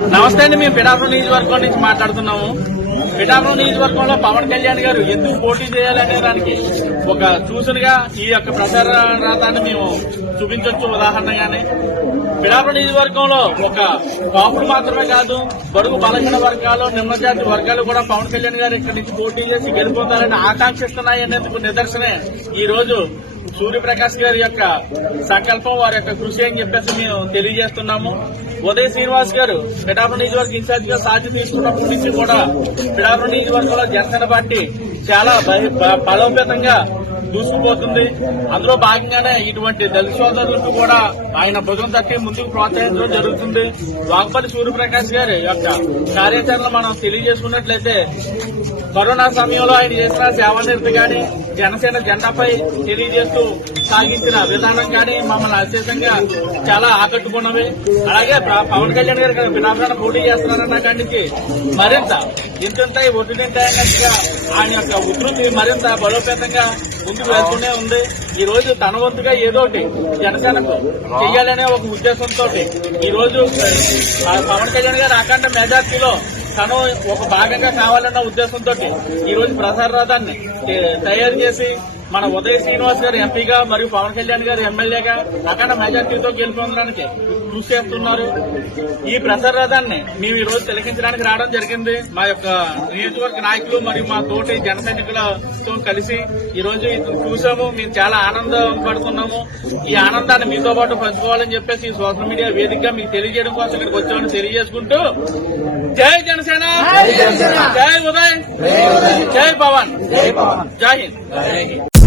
నమస్తే అండి మేము పిఠాపురం నియోజకవర్గం నుంచి మాట్లాడుతున్నాము. పిఠాపురం నియోజకవర్గంలో పవన్ కళ్యాణ్ గారు ఎందుకు పోటీ చేయాలనే దానికి ఒక సూచనగా ఈ యొక్క ప్రచార రాతాన్ని మేము చూపించవచ్చు ఉదాహరణగానే. పిఠాపురం నియోజకవర్గంలో ఒక కాపులు మాత్రమే కాదు బడుగు బలహీన వర్గాలు నిమ్మజాతి వర్గాలు కూడా పవన్ కళ్యాణ్ గారు ఇక్కడి నుంచి పోటీ చేసి గెలిపోతారని ఆకాంక్షిస్తున్నాయనేందుకు నిదర్శనే ఈ రోజు సూర్యప్రకాష్ గారి యొక్క సంకల్పం వారి యొక్క కృషి అని చెప్పేసి మేము తెలియజేస్తున్నాము. ఉదయ్ శ్రీనివాస్ గారు పిఠాపురం నియోజకవర్గ ఇన్ఛార్జ్గా సాధ్య తీసుకున్నప్పటి నుంచి కూడా పిఠాపురం నియోజకవర్గంలో జనసేన పార్టీ చాలా బలోపేతంగా దూసుకుపోతుంది. అందులో భాగంగానే ఇటువంటి దళిత సోదరులకు కూడా ఆయన భుజం తట్టి ముందుకు ప్రోత్సహించడం జరుగుతుంది. వాగపల్లి సూర్యప్రకాష్ గారి యొక్క కార్యాచరణ మనం తెలియజేసుకున్నట్లయితే కరోనా సమయంలో ఆయన చేసిన సేవానిరతి కానీ జనసేన జెండాపై తెలియజేస్తూ సాగించిన విధానం కానీ మమ్మల్ని అత్యధికంగా చాలా ఆకట్టుకున్నవి. అలాగే పవన్ కళ్యాణ్ గారు వినాభరణ పోటీ చేస్తున్నారన్న దానికి మరింత ఇంతుంటాయి ఒడ్డునింటాయన్నట్టుగా ఆయన యొక్క ఉధృతి మరింత బలోపేతంగా ముందుకు వెళ్తూనే ఉంది. ఈ రోజు తన వంతుగా ఏదో ఒకటి జనసేనకు చేయాలనే ఒక ఉద్దేశంతో ఈ రోజు పవన్ కళ్యాణ్ గారు అఖండ మెజార్టీలో తను ఒక భాగంగా కావాలన్న ఉద్దేశంతో ఈ రోజు ప్రసార రథాన్ని తయారు చేసి మన ఉదయ్ శ్రీనివాస్ గారు ఎంపీగా మరియు పవన్ కళ్యాణ్ గారు ఎమ్మెల్యేగా అఖండ మెజార్టీతో గెలుపొందడానికి కృషి చేస్తున్నారు. ఈ ప్రసార రథాన్ని మేము ఈ రోజు తిలకించడానికి రావడం జరిగింది. మా యొక్క నియోజకవర్గ నాయకులు మరియు మా తోటి జన సైనికులతో కలిసి ఈ రోజు చూసాము మేము చాలా ఆనందం పడుతున్నాము. ఈ ఆనందాన్ని మీతో పాటు పంచుకోవాలని చెప్పేసి ఈ సోషల్ మీడియా వేదికగా మీకు తెలియజేయడం కోసం ఇక్కడికి వచ్చామని తెలియజేసుకుంటూ జై జనసేన! జై ఉదయ్! జై పవన్! జై హింద్!